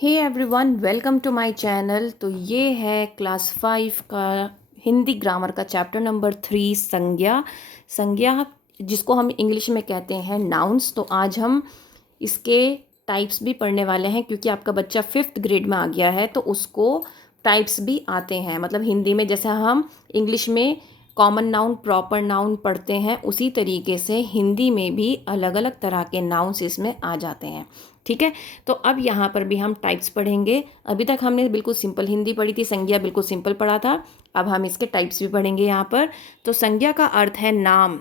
Hey everyone, welcome to my channel. तो ये है क्लास 5 का हिंदी ग्रामर का चैप्टर नंबर 3 संज्ञा। संज्ञा जिसको हम इंग्लिश में कहते हैं नाउन्स। तो आज हम इसके टाइप्स भी पढ़ने वाले हैं, क्योंकि आपका बच्चा 5th ग्रेड में आ गया है तो उसको टाइप्स भी आते हैं। मतलब हिंदी में जैसे हम इंग्लिश में कॉमन नाउन, प्रॉपर नाउन पढ़ते हैं, उसी तरीके से हिंदी में भी अलग अलग तरह के नाउन्स इसमें आ जाते हैं। ठीक है, तो अब यहाँ पर भी हम टाइप्स पढ़ेंगे। अभी तक हमने बिल्कुल सिंपल हिंदी पढ़ी थी, संज्ञा बिल्कुल सिंपल पढ़ा था। अब हम इसके टाइप्स भी पढ़ेंगे यहाँ पर। तो संज्ञा का अर्थ है नाम।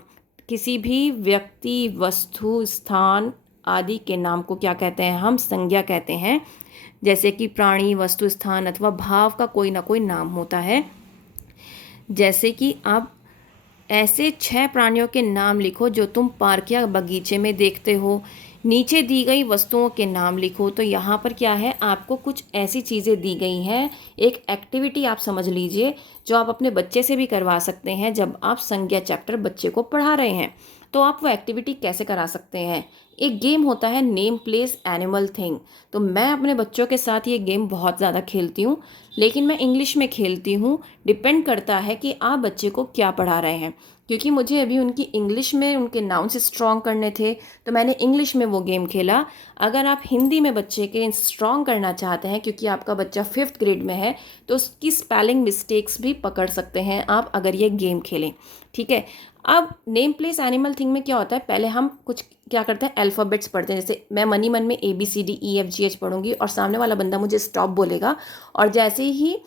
किसी भी व्यक्ति, वस्तु, स्थान आदि के नाम को क्या कहते हैं? हम संज्ञा कहते हैं। जैसे कि प्राणी, वस्तु, स्थान अथवा भाव का कोई ना कोई नाम होता है। जैसे कि आप ऐसे 6 प्राणियों के नाम लिखो जो तुम पार्क या बगीचे में देखते हो। नीचे दी गई वस्तुओं के नाम लिखो। तो यहाँ पर क्या है, आपको कुछ ऐसी चीज़ें दी गई हैं। एक एक्टिविटी आप समझ लीजिए जो आप अपने बच्चे से भी करवा सकते हैं। जब आप संज्ञा चैप्टर बच्चे को पढ़ा रहे हैं तो आप वो एक्टिविटी कैसे करा सकते हैं? एक गेम होता है नेम प्लेस एनिमल थिंग। तो मैं अपने बच्चों के साथ ये गेम बहुत ज़्यादा खेलती हूँ, लेकिन मैं इंग्लिश में खेलती हूँ। डिपेंड करता है कि आप बच्चे को क्या पढ़ा रहे हैं, क्योंकि मुझे अभी उनकी इंग्लिश में उनके नाउन्स स्ट्रॉन्ग करने थे तो मैंने इंग्लिश में वो गेम खेला। अगर आप हिंदी में बच्चे के स्ट्रॉन्ग करना चाहते हैं, क्योंकि आपका बच्चा 5th ग्रेड में है, तो उसकी स्पेलिंग मिस्टेक्स भी पकड़ सकते हैं आप अगर ये गेम खेलें। ठीक है, अब नेम प्लेस एनिमल थिंग में क्या होता है, पहले हम कुछ क्या करते हैं, अल्फ़ाबेट्स पढ़ते हैं। जैसे मैं मनी मन में ABCDEFGH पढ़ूंगी और सामने वाला बंदा मुझे स्टॉप बोलेगा, और जैसे ही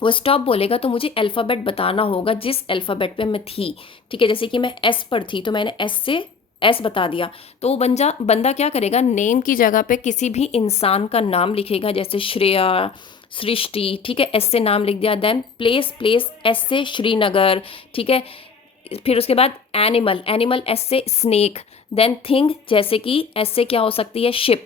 वो स्टॉप बोलेगा तो मुझे अल्फ़ाबेट बताना होगा जिस अल्फ़ाबेट पे मैं थी। ठीक है, जैसे कि मैं एस पर थी तो मैंने एस से एस बता दिया। तो वो बंदा क्या करेगा, नेम की जगह पे किसी भी इंसान का नाम लिखेगा, जैसे श्रेया, सृष्टि। ठीक है, एस से नाम लिख दिया। देन प्लेस, प्लेस एस से श्रीनगर। ठीक है, फिर उसके बाद एनिमल, एनिमल एस से स्नेक। देन थिंग, जैसे कि एस से क्या हो सकती है, शिप।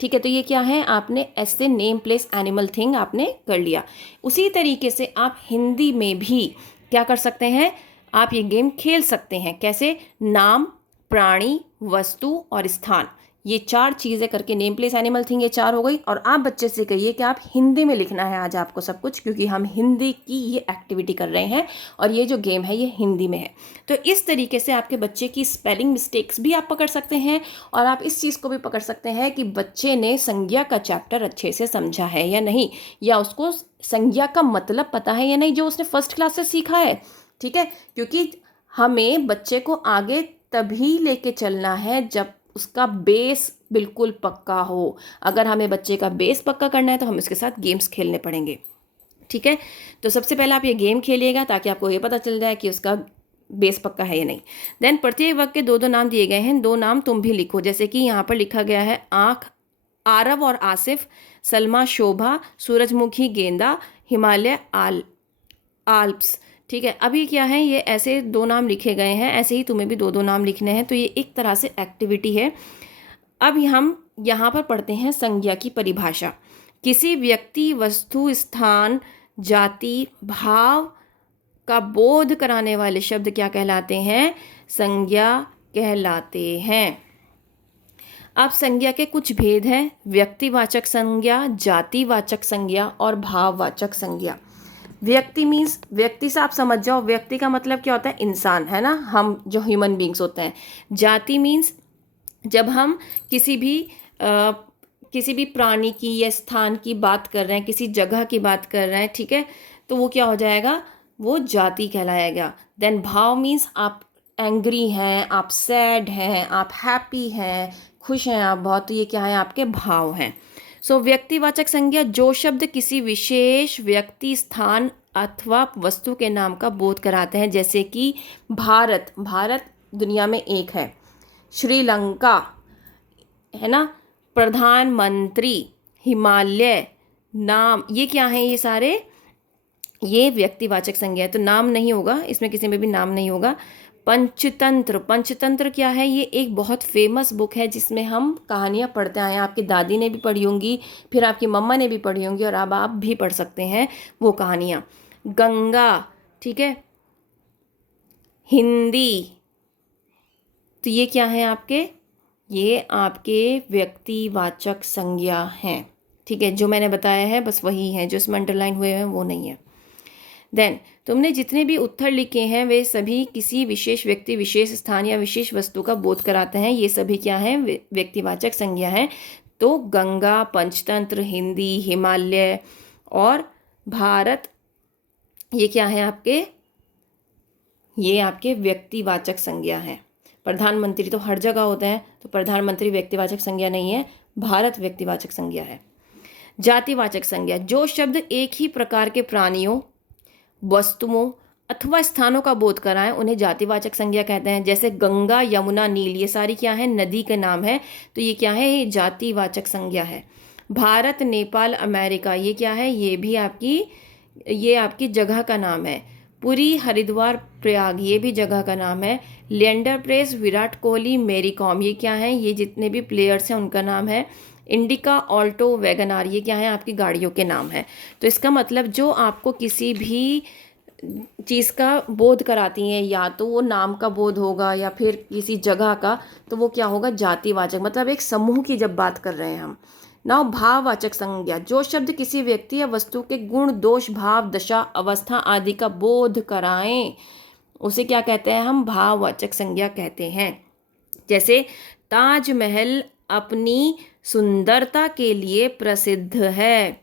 ठीक है, तो ये क्या है, आपने एस से नेम प्लेस एनिमल थिंग आपने कर लिया। उसी तरीके से आप हिंदी में भी क्या कर सकते हैं, आप ये गेम खेल सकते हैं। कैसे? नाम, प्राणी, वस्तु और स्थान, ये 4 चीज़ें करके नेम प्लेस एनिमल थिंग, ये 4 हो गई। और आप बच्चे से कहिए कि आप हिंदी में लिखना है आज आपको सब कुछ, क्योंकि हम हिंदी की ये एक्टिविटी कर रहे हैं और ये जो गेम है ये हिंदी में है। तो इस तरीके से आपके बच्चे की स्पेलिंग मिस्टेक्स भी आप पकड़ सकते हैं, और आप इस चीज़ को भी पकड़ सकते हैं कि बच्चे ने संज्ञा का चैप्टर अच्छे से समझा है या नहीं, या उसको संज्ञा का मतलब पता है या नहीं जो उसने फर्स्ट क्लास से सीखा है। ठीक है, क्योंकि हमें बच्चे को आगे तभी लेके चलना है जब उसका बेस बिल्कुल पक्का हो। अगर हमें बच्चे का बेस पक्का करना है तो हम इसके साथ गेम्स खेलने पड़ेंगे। ठीक है, तो सबसे पहले आप ये गेम खेलिएगा ताकि आपको ये पता चल जाए कि उसका बेस पक्का है या नहीं। देन प्रत्येक वर्ग के 2-2 नाम दिए गए हैं, 2 नाम तुम भी लिखो। जैसे कि यहाँ पर लिखा गया है आँख, आरव और आसिफ, सलमा, शोभा, सूरजमुखी, गेंदा, हिमालय, आल्प्स। ठीक है, अभी क्या है, ये ऐसे 2 नाम लिखे गए हैं, ऐसे ही तुम्हें भी 2-2 नाम लिखने हैं। तो ये एक तरह से एक्टिविटी है। अब हम यहाँ पर पढ़ते हैं संज्ञा की परिभाषा। किसी व्यक्ति, वस्तु, स्थान, जाति, भाव का बोध कराने वाले शब्द क्या कहलाते हैं? संज्ञा कहलाते हैं। अब संज्ञा के कुछ भेद हैं, व्यक्तिवाचक संज्ञा, जातिवाचक संज्ञा और भाववाचक संज्ञा। व्यक्ति मीन्स, व्यक्ति से आप समझ जाओ, व्यक्ति का मतलब क्या होता है, इंसान, है ना, हम जो ह्यूमन बींग्स होते हैं। जाति मीन्स जब हम किसी भी किसी भी प्राणी की या स्थान की बात कर रहे हैं, किसी जगह की बात कर रहे हैं, ठीक है, तो वो क्या हो जाएगा, वो जाति कहलाएगा। देन भाव मीन्स आप एंग्री हैं, आप सैड हैं, आप हैप्पी हैं, खुश हैं आप बहुत, तो ये क्या है, आपके भाव हैं। सो व्यक्तिवाचक संज्ञा, जो शब्द किसी विशेष व्यक्ति, स्थान अथवा वस्तु के नाम का बोध कराते हैं। जैसे कि भारत, भारत दुनिया में एक है। श्रीलंका, है ना, प्रधानमंत्री, हिमालय, नाम, ये क्या है, ये सारे ये व्यक्तिवाचक संज्ञा है। तो नाम नहीं होगा इसमें, किसी में भी नाम नहीं होगा। पंचतंत्र, पंचतंत्र क्या है, ये एक बहुत फेमस बुक है जिसमें हम कहानियाँ पढ़ते आए हैं। आपकी दादी ने भी पढ़ी होंगी, फिर आपकी मम्मा ने भी पढ़ी होंगी, और अब आप भी पढ़ सकते हैं वो कहानियाँ। गंगा, ठीक है, हिंदी, तो ये क्या है आपके, ये आपके व्यक्तिवाचक संज्ञा हैं। ठीक है, जो मैंने बताया है बस वही है, जो इसमें अंडरलाइन हुए हैं वो नहीं है। देन तुमने जितने भी उत्तर लिखे हैं वे सभी किसी विशेष व्यक्ति, विशेष स्थान या विशेष वस्तु का बोध कराते हैं। ये सभी क्या हैं? व्यक्तिवाचक संज्ञा हैं। तो गंगा, पंचतंत्र, हिंदी, हिमालय और भारत, ये क्या है आपके? ये आपके व्यक्तिवाचक संज्ञा हैं। प्रधानमंत्री तो हर जगह होते हैं, तो प्रधानमंत्री व्यक्तिवाचक संज्ञा नहीं है, भारत व्यक्तिवाचक संज्ञा है। जातिवाचक संज्ञा, जो शब्द एक ही प्रकार के प्राणियों, वस्तुओं अथवा स्थानों का बोध कराएं उन्हें जातिवाचक संज्ञा कहते हैं। जैसे गंगा, यमुना, नील, ये सारी क्या है? नदी के नाम है, तो ये क्या है? ये जातिवाचक संज्ञा है। भारत, नेपाल, अमेरिका, ये क्या है? ये आपकी जगह का नाम है। पुरी, हरिद्वार, प्रयाग, ये भी जगह का नाम है। लिएंडर पेस, विराट कोहली, मैरी कॉम, ये क्या है? ये जितने भी प्लेयर्स हैं उनका नाम है। इंडिका, ऑल्टो, वैगनार, ये क्या है? आपकी गाड़ियों के नाम है। तो इसका मतलब जो आपको किसी भी चीज़ का बोध कराती हैं, या तो वो नाम का बोध होगा या फिर किसी जगह का, तो वो क्या होगा? जातिवाचक, मतलब एक समूह की जब बात कर रहे हैं हम। नाउ भाववाचक संज्ञा, जो शब्द किसी व्यक्ति या वस्तु के गुण, दोष, भाव, दशा, अवस्था आदि का बोध कराएं उसे क्या कहते हैं? हम भाववाचक संज्ञा कहते हैं। जैसे ताजमहल अपनी सुंदरता के लिए प्रसिद्ध है,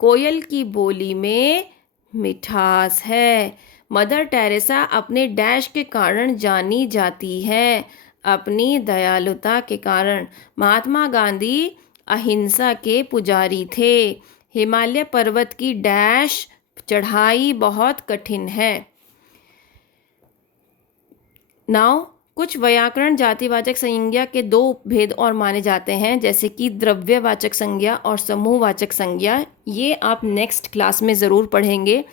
कोयल की बोली में मिठास है, मदर टेरेसा अपने डैश के कारण जानी जाती है, अपनी दयालुता के कारण। महात्मा गांधी अहिंसा के पुजारी थे, हिमालय पर्वत की डैश चढ़ाई बहुत कठिन है। नाउ कुछ व्याकरण जातिवाचक संज्ञा के दो भेद और माने जाते हैं, जैसे कि द्रव्यवाचक संज्ञा और समूहवाचक संज्ञा। ये आप नेक्स्ट क्लास में ज़रूर पढ़ेंगे।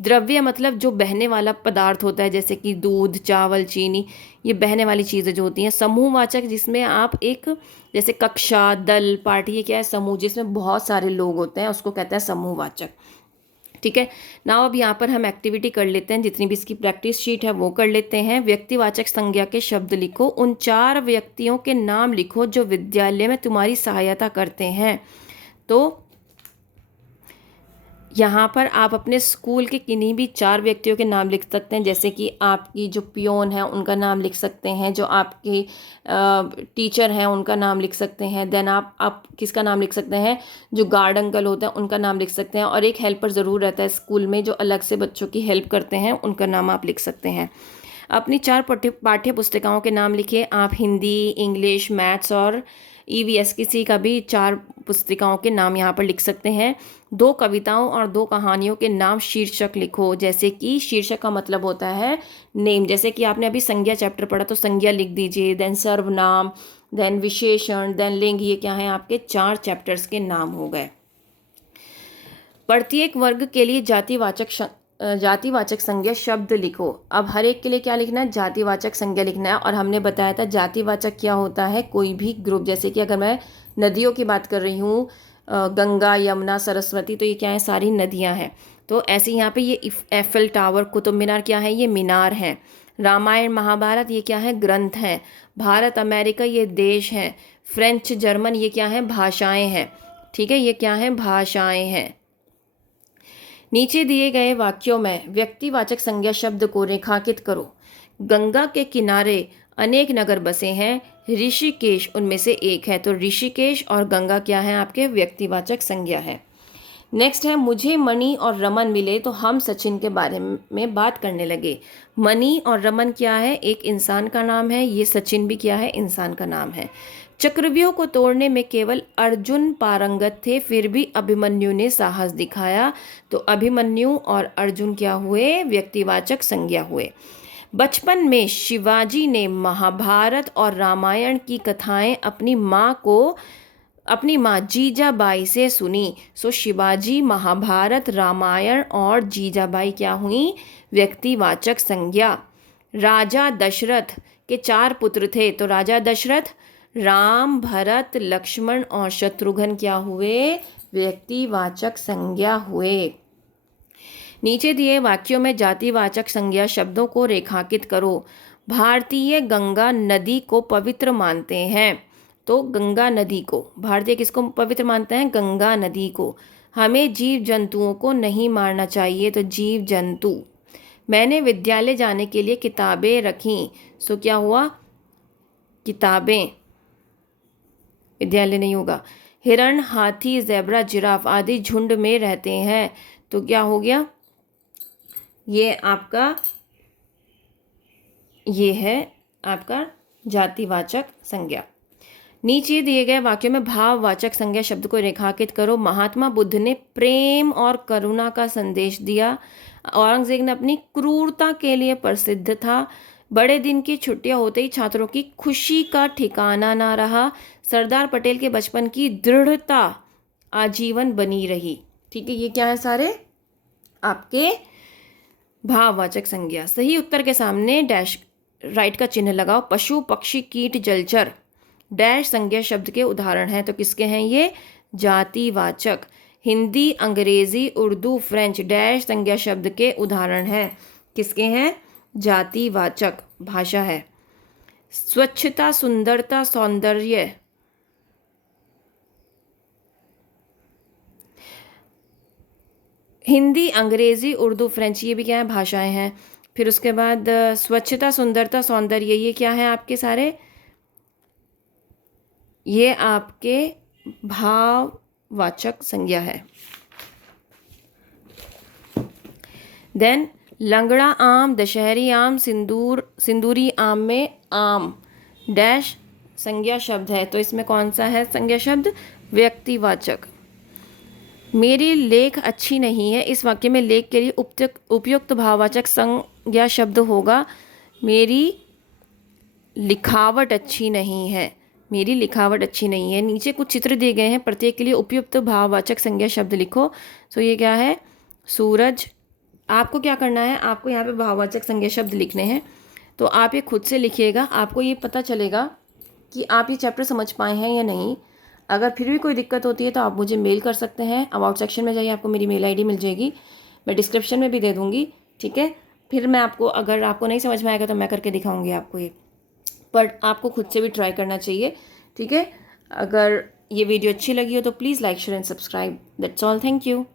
द्रव्य मतलब जो बहने वाला पदार्थ होता है, जैसे कि दूध, चावल, चीनी, ये बहने वाली चीज़ें जो होती हैं। समूहवाचक जिसमें आप एक, जैसे कक्षा, दल, पार्टी, ये क्या है? समूह, जिसमें बहुत सारे लोग होते हैं, उसको कहते हैं समूहवाचक। ठीक है ना। अब यहाँ पर हम एक्टिविटी कर लेते हैं, जितनी भी इसकी प्रैक्टिस शीट है वो कर लेते हैं। व्यक्तिवाचक संज्ञा के शब्द लिखो, उन 4 व्यक्तियों के नाम लिखो जो विद्यालय में तुम्हारी सहायता करते हैं। तो यहाँ पर आप अपने स्कूल के किन्हीं भी 4 व्यक्तियों के नाम लिख सकते हैं, जैसे कि आपकी जो पियोन है उनका नाम लिख सकते हैं, जो आपकी टीचर हैं उनका नाम लिख सकते हैं। देन आप किसका नाम लिख सकते हैं? जो गार्ड अंकल होते हैं उनका नाम लिख सकते हैं। और एक हेल्पर ज़रूर रहता है स्कूल में जो अलग से बच्चों की हेल्प करते हैं, उनका नाम आप लिख सकते हैं। अपनी 4 पाठ्य पुस्तिकाओं के नाम लिखिए आप। हिंदी, इंग्लिश, मैथ्स और ईवीएस, किसी का भी 4 पुस्तिकाओं के नाम यहाँ पर लिख सकते हैं। 2 कविताओं और 2 कहानियों के नाम शीर्षक लिखो, जैसे कि शीर्षक का मतलब होता है नेम। जैसे कि आपने अभी संज्ञा चैप्टर पढ़ा, तो संज्ञा लिख दीजिए, देन सर्वनाम, देन विशेषण, देन लिंग, ये क्या है? आपके 4 चैप्टर्स के नाम हो गए। प्रत्येक वर्ग के लिए जातिवाचक संज्ञा शब्द लिखो। अब हर एक के लिए क्या लिखना है? जातिवाचक संज्ञा लिखना है। और हमने बताया था जातिवाचक क्या होता है? कोई भी ग्रुप, जैसे कि अगर मैं नदियों की बात कर रही हूँ, गंगा, यमुना, सरस्वती, तो ये क्या है? सारी नदियाँ हैं। तो ऐसे यहाँ पे ये एफएल टावर, कुतुब मीनार क्या है? ये मीनार हैं। रामायण, महाभारत, ये क्या है? ग्रंथ हैं। भारत, अमेरिका, ये देश हैं। फ्रेंच, जर्मन, ये क्या है? भाषाएं हैं। ठीक है, ये क्या है? भाषाएं हैं। नीचे दिए गए वाक्यों में व्यक्तिवाचक संज्ञा शब्द को रेखांकित करो। गंगा के किनारे अनेक नगर बसे हैं, ऋषिकेश उनमें से एक है। तो ऋषिकेश और गंगा क्या है? आपके व्यक्तिवाचक संज्ञा है। नेक्स्ट है, मुझे मणि और रमन मिले तो हम सचिन के बारे में बात करने लगे। मणि और रमन क्या है? एक इंसान का नाम है। ये सचिन भी क्या है? इंसान का नाम है। चक्रव्यूह को तोड़ने में केवल अर्जुन पारंगत थे, फिर भी अभिमन्यु ने साहस दिखाया। तो अभिमन्यु और अर्जुन क्या हुए? व्यक्तिवाचक संज्ञा हुए। बचपन में शिवाजी ने महाभारत और रामायण की कथाएं अपनी माँ जीजाबाई से सुनी। सो शिवाजी, महाभारत, रामायण और जीजाबाई क्या हुई? व्यक्तिवाचक संज्ञा। राजा दशरथ के 4 पुत्र थे, तो राजा दशरथ, राम, भरत, लक्ष्मण और शत्रुघ्न क्या हुए? व्यक्तिवाचक संज्ञा हुए। नीचे दिए वाक्यों में जातिवाचक संज्ञा शब्दों को रेखांकित करो। भारतीय गंगा नदी को पवित्र मानते हैं। तो गंगा नदी को, भारतीय किसको पवित्र मानते हैं? गंगा नदी को। हमें जीव जंतुओं को नहीं मारना चाहिए, तो जीव जंतु। मैंने विद्यालय जाने के लिए किताबें रखीं, सो क्या हुआ? किताबें, विद्यालय नहीं होगा। हिरण, हाथी, ज़ेब्रा, जिराफ आदि झुंड में रहते हैं, तो क्या हो गया? ये आपका, ये है आपका जातिवाचक संज्ञा। नीचे दिए गए वाक्यों में भाववाचक संज्ञा शब्द को रेखांकित करो। महात्मा बुद्ध ने प्रेम और करुणा का संदेश दिया। औरंगजेब ने अपनी क्रूरता के लिए प्रसिद्ध था। बड़े दिन की छुट्टियां होते ही छात्रों की खुशी का ठिकाना ना रहा। सरदार पटेल के बचपन की दृढ़ता आजीवन बनी रही। ठीक है, ये क्या है? सारे आपके भाववाचक संज्ञा। सही उत्तर के सामने डैश राइट का चिन्ह लगाओ। पशु, पक्षी, कीट, जलचर डैश संज्ञा शब्द के उदाहरण हैं, तो किसके हैं ये? जातिवाचक। हिंदी, अंग्रेजी, उर्दू, फ्रेंच डैश संज्ञा शब्द के उदाहरण हैं, किसके हैं? जातिवाचक भाषा है। स्वच्छता, सुंदरता, सौंदर्य हिंदी, अंग्रेजी, उर्दू, फ्रेंच, ये भी क्या है? भाषाएं हैं। फिर उसके बाद स्वच्छता, सुंदरता, सौंदर्य, ये क्या है आपके सारे? ये आपके भाववाचक संज्ञा है। देन लंगड़ा आम, दशहरी आम, सिंदूरी आम में आम डैश संज्ञा शब्द है, तो इसमें कौन सा है संज्ञा शब्द? व्यक्तिवाचक। मेरी लेख अच्छी नहीं है, इस वाक्य में लेख के लिए उपयुक्त भाववाचक संज्ञा शब्द होगा मेरी लिखावट अच्छी नहीं है। मेरी लिखावट अच्छी नहीं है। नीचे कुछ चित्र दिए गए हैं, प्रत्येक के लिए उपयुक्त भाववाचक संज्ञा शब्द लिखो। सो ये क्या है? सूरज। आपको क्या करना है? आपको यहाँ पे भाववाचक संज्ञा शब्द लिखने हैं, तो आप ये खुद से लिखिएगा। आपको ये पता चलेगा कि आप ये चैप्टर समझ पाए हैं या नहीं। अगर फिर भी कोई दिक्कत होती है तो आप मुझे मेल कर सकते हैं। अबाउट सेक्शन में जाइए, आपको मेरी मेल आईडी मिल जाएगी, मैं डिस्क्रिप्शन में भी दे दूँगी। ठीक है, फिर मैं आपको, अगर आपको नहीं समझ में आएगा तो मैं करके दिखाऊँगी आपको ये, बट आपको खुद से भी ट्राई करना चाहिए। ठीक है, अगर ये वीडियो अच्छी लगी हो तो please like, share and subscribe. That's all, thank you.